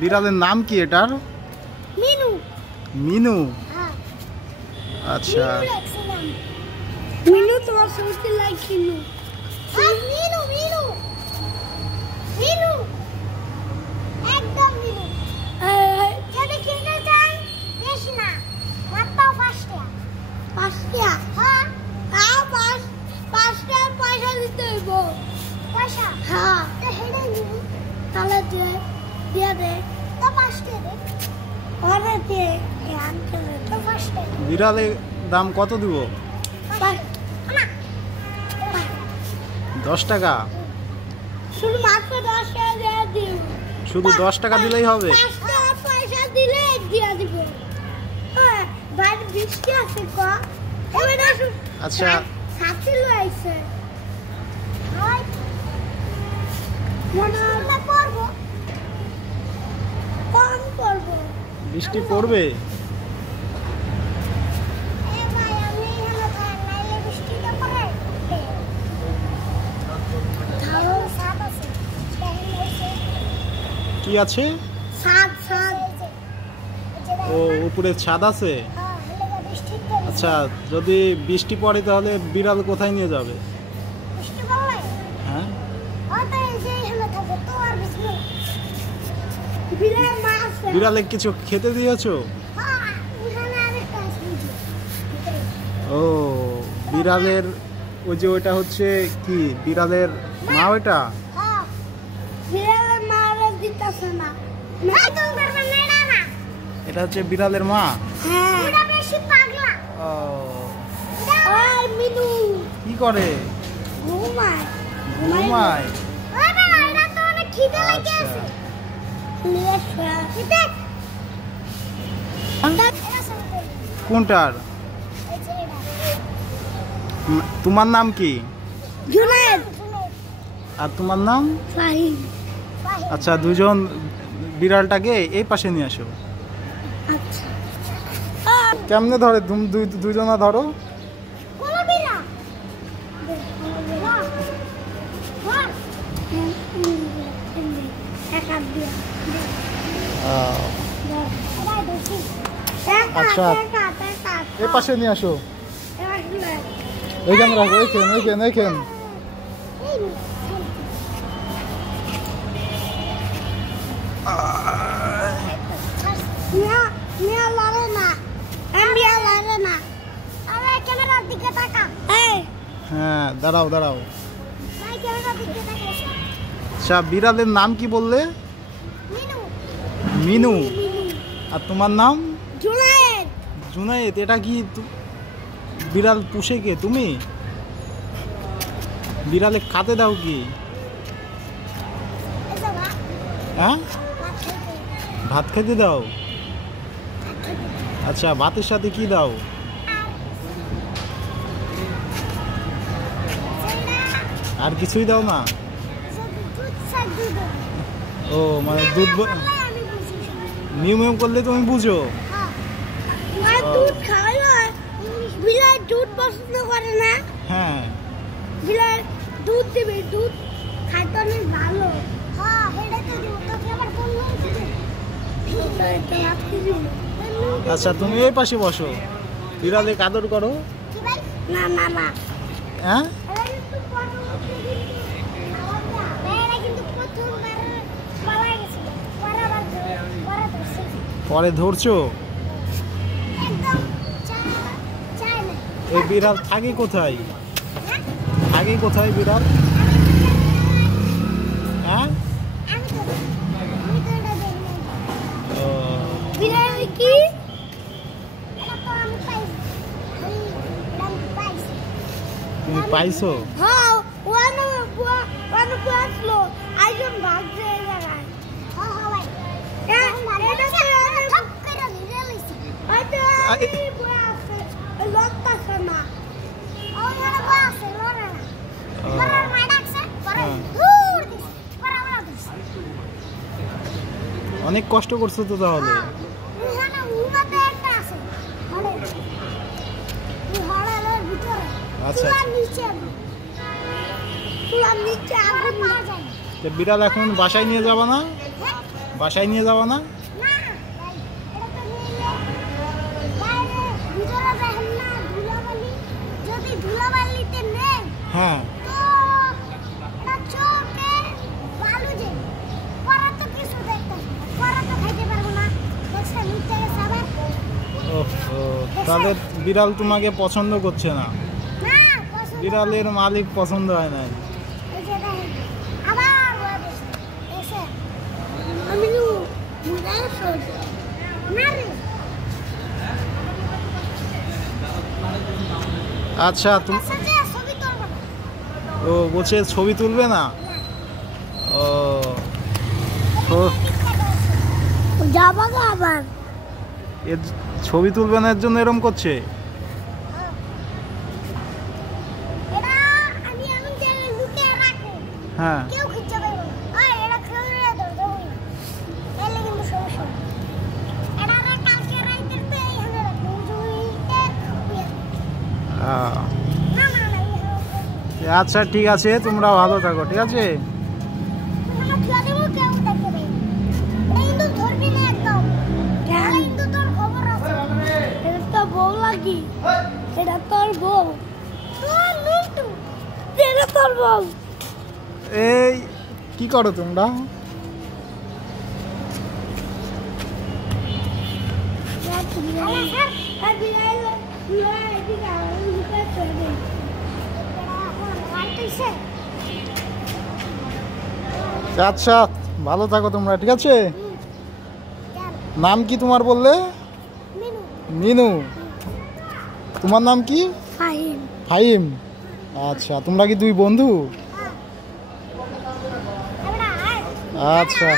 বিড়ালের নাম কি এটার? মিনু। মিনু। হ্যাঁ। আচ্ছা। মিনু তোমার শুনতে লাইক মিনু। মিনু মিনু মিনু একদম মিনু। যদি কিনতে চান বেশি না, মাত্র 5 টাকা। 5 টাকা? হ্যাঁ। পাঁচটা পয়সা দিতে হইব। পয়সা? হ্যাঁ। তো হেডে নিব। তাহলে দিয়ে দে। তো 5 টাকা দে। ওরে দে। তো 5 টাকা। বিড়ালের দাম কত দিব? 10 টাকা। শুধু মাত্র 10 টাকা দিয়ে দিও। শুধু 10 টাকা দিলেই হবে? 5 টাকা পয়সা দিলে দিয়ে দিব। হ্যাঁ, বাইরে বৃষ্টি আছে কো। আচ্ছা। সাথে লইছে। হাই। মনে পড়বো। কম পড়বো। বৃষ্টি পড়বে? ভাই আমি এখানে নাইলে বৃষ্টিটা পড়ে। ধাও সাত আছে। কি আছে? সাত। ও, উপরে ছাদ আছে? আচ্ছা, যদি বৃষ্টি পড়ে তাহলে বিড়াল কোথায় নিয়ে যাবে? বৃষ্টি পড়লে? হ্যাঁ। ওটা যে এখানে থাকে তো আর বৃষ্টি। বিড়াল মাছ। বিড়ালে কিছু খেতে দিয়েছো? হ্যাঁ, এখানে আরেকটা আছে। ও, বিড়ালের ওই যে ওইটা হচ্ছে কি বিড়ালের মা ওইটা? হ্যাঁ। বিড়ালের মা আর দিতেছে না। না তো করবে না। এটা হচ্ছে বিড়ালের মা? হ্যাঁ। ওটা বেশি পাগলা। ও। ওই মিনু কি করে? ঘুমায়। ঘুমায়? ওই না, এটা তো অনেক খিদে লেগে আচ্ছা। আছে। খিদে? কোনটার? তোমার নাম কি? জুনায়েদ। আর তোমার নাম? ফাহিম। আচ্ছা, দুজন বিড়ালটাকে এই পাশে নিয়ে আসো। আচ্ছা। কেমনে ধরে? দুজনা ধরো। কোলাবিরা। আচ্ছা, এই পাশে নিয়ে আসো। এইখানে রাখো, এইখান। হ্যাঁ, দাঁড়াও। আচ্ছা, বিড়ালের নাম কি বললে? মিনু। আর তোমার নাম? জুনায়েদ। এটা কি বিড়াল পুষে কে তুমি? বিড়ালে খাতে দাও কি? হ্যাঁ, ভাত খেতে দাও? আচ্ছা, ভাতের সাথে কি দাও? আর কিছুই দাও না? ও, মানে দুধ নিয়ম করলে তুমি বুঝো? দুধ খাওয়ালে বিড়াল দুধ পছন্দ করে না। হ্যাঁ, বিড়াল দুধ দিবে, দুধ খাইতে অনেক ভালো। হ্যাঁ, হেডে তো দিব। তোকে আবার বললো আচ্ছা, তুমি এই পাশে বসো, বিড়ালে কাদর করো। না। হ্যাঁ, পরে ধরছো? এই বিড়াল থাকে কোথায়? বিড়াল? হ্যাঁ, বিড়াল কি? তুমি পাইছো? হ্যাঁ, ওয়ান আসলো। আইজন ভাগছে এই জায়গায়। হ্যাঁ, এটা সব করে ধরে লইছে। আইতে বয়া আছে। লড়তাছে না। ওখানে বয়া আছে, লড়ে না। পরার মা ডাকছে, পরে দূর দিছে। পরে আমরা দিছি। অনেক কষ্ট করছো তো তাহলে। এখানে উমাতে একটা আছে। হড়ের ভিতরে। আচ্ছা। চুলার নিচে আগুন পাওয়া যায়। বিড়াল এখন বাসায় নিয়ে যাবা না? বাসায় নিয়ে যাবা না? হ্যাঁ তাহলে বিড়াল তোমাকে পছন্দ করছে না? বিড়ালের মালিক পছন্দ হয় না? আচ্ছা তুমি ও বলছে ছবি তুলবে না? ও আবার এর ছবি তুলবে না এর জন্য এরম করছে? হ্যাঁ আচ্ছা ঠিক আছে, তোমরা ভালো থাকো, ঠিক আছে? এই কি করো তোমরা? আচ্ছা ভালো থাকো তোমরা, ঠিক আছে? নাম কি তোমার বললে? মিনু। তোমার নাম কি? ফাহিম। আচ্ছা তোমরা কি দুই বন্ধু? আচ্ছা